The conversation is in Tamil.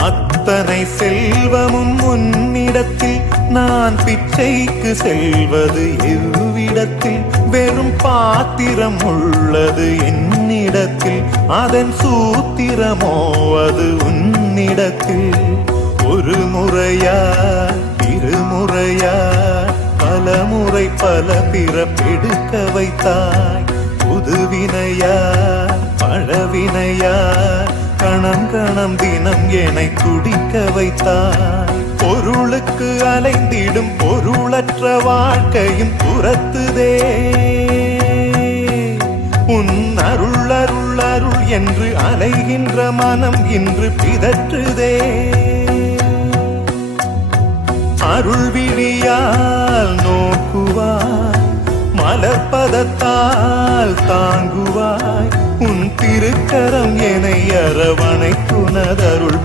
அத்தனை செல்வமும் உன்னிடத்தில் நான் பிச்சைக்கு செல்வது எவ்விடத்தில் வெறும் பாத்திரம் உள்ளது என்னிடத்தில் அதன் சூத்திரமோ அது உன்னிடத்தில் ஒரு முறையா இருமுறையா பல முறை பல பிறப்பெடுக்க வைத்தாய் புதுவினையா பழவினையா கணம் கணம் தினம் என்னை துடிக்க வைத்தாய் பொருளுக்கு அலைந்திடும் பொருளற்ற வாழ்க்கையும் துரத்துதே உன் அருள் அருள் அருள் என்று அலைகின்ற மனம் இன்று பிதற்றுதே அருள் விழியால் நோக்குவாய் மலர்பதத்தால் தாங்குவாய் உன் திருக்கரம் என்னை அரவணைத்துனதருள்